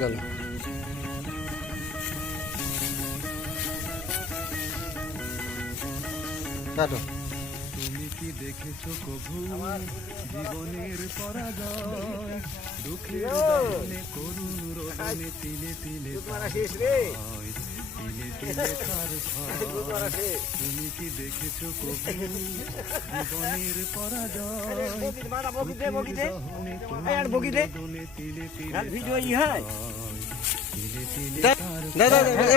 গেল কাটো। তুমি কি দেখেছো কভু জীবনের পরাজয়, দুঃখের দাহনে করুণ রোদনে তিলে তিলে তিলে তিলে তার ভয়। তুমি কি দেখেছো কভু জীবনের পরাজয়, দুঃখের দাহনে করুণ রোদনে তিলে তিলে তিলে তিলে তার ভয়।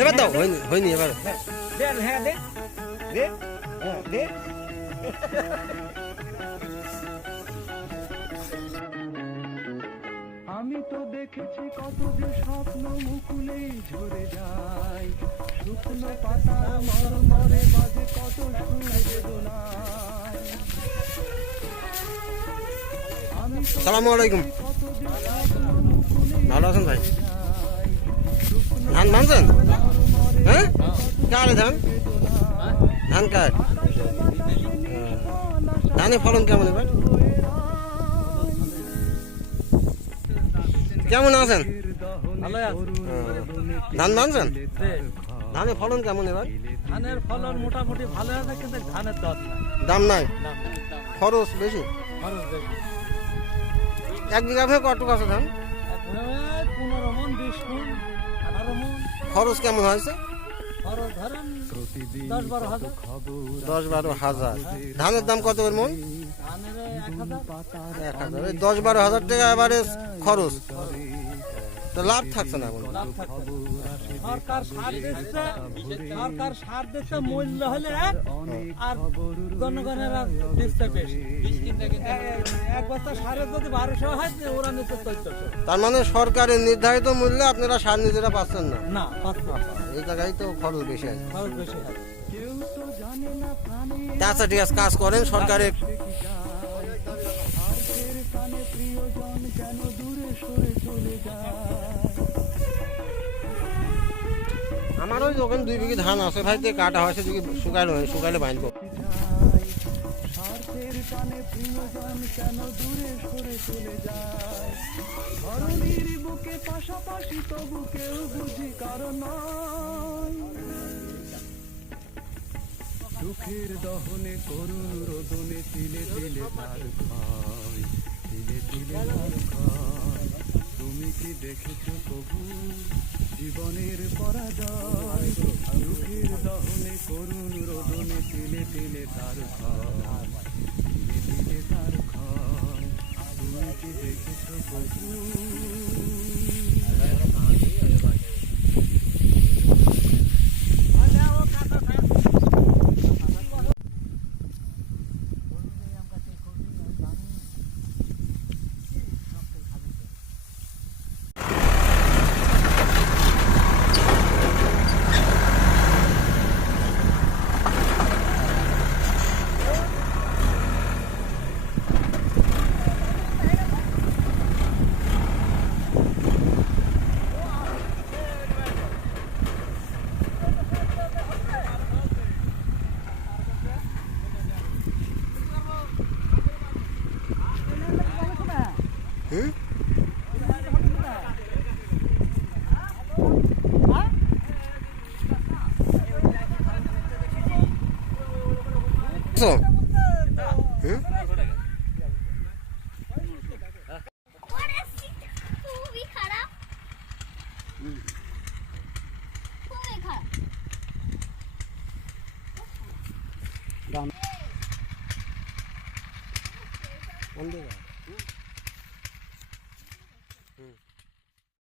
এবার দাও হয়নি এবার আমি তো দেখেছি কত যে স্বপ্ন মুকুলে ঝরে যায়, শুকনো পাতার মরমরে বাজে কত সুর বেদনায়। আমি তো সালামু আলাইকুম। কত যে স্বপ্ন মুকুলে ভালো আছেন ভাই? ধান মানছেন? হ্যাঁ কারে ধান ধান কার ধানের ফলন কেমন এবার? কেমন আছেন? ধান মানছেন? ধানের ফলন কেমন এবার? ধানের ফলন মোটামুটি ভালো আছে, কিন্তু ধানের দাম নাই, খরচ বেশি। এক বিঘা ভেবে কত আছে ধান? 15 মণ 20 মণ 18 মণ। খরচ কেমন হয়েছে? খরচ ধরেন 10-12 হাজার। 10-12 হাজার। ধানের দাম কত এর মন? ধানের 1000। 1000। 10-12 হাজার টাকা এবারে খরচ, তো লাভ থাকছে না কোনো। লাভ থাকছে না। সরকার সার দিচ্ছে মূল্য হলে এক, আর জনগণের আর দিচ্ছে বেশি। এক বস্তা সারের যদি 1200 হয়, ওরা নিচ্ছে 1400। তার মানে সরকারের নির্ধারিত মূল্যে আপনারা সার নিজেরা পাচ্ছেন না? না, পাচ্ছে না। এই জায়গায় তো খরচ বেশি আছে। খরচ বেশি হয়। আচ্ছা ঠিক আছে, কাজ করেন সরকারের। আমার ওই যখন 2 বিঘি ধান আছে ভাই, তো কাটা হয়েছে, যদি শুকাইলে বাঁধবো। স্বার্থের টানে প্রিয়জন কেন দূরে সরে চলে যায়, ধরণীর বুকে পাশাপাশি তবু কেউ বুঝি কারণ নয়। দুঃখের দহনে করুণ রোদনে তিলে তিলে তার ক্ষয়, তিলে তিলে তার ক্ষয়। তুমি কি দেখেছো কবু জীবনের পরাজয়, দুঃখের দহনে করুণ রোদনে তিলে তিলে তার ক্ষয়, তিলে তিলে তার ক্ষয়। তুমি কি দেখেছো কবু? খুবই খারাপ, খুবই খারাপ।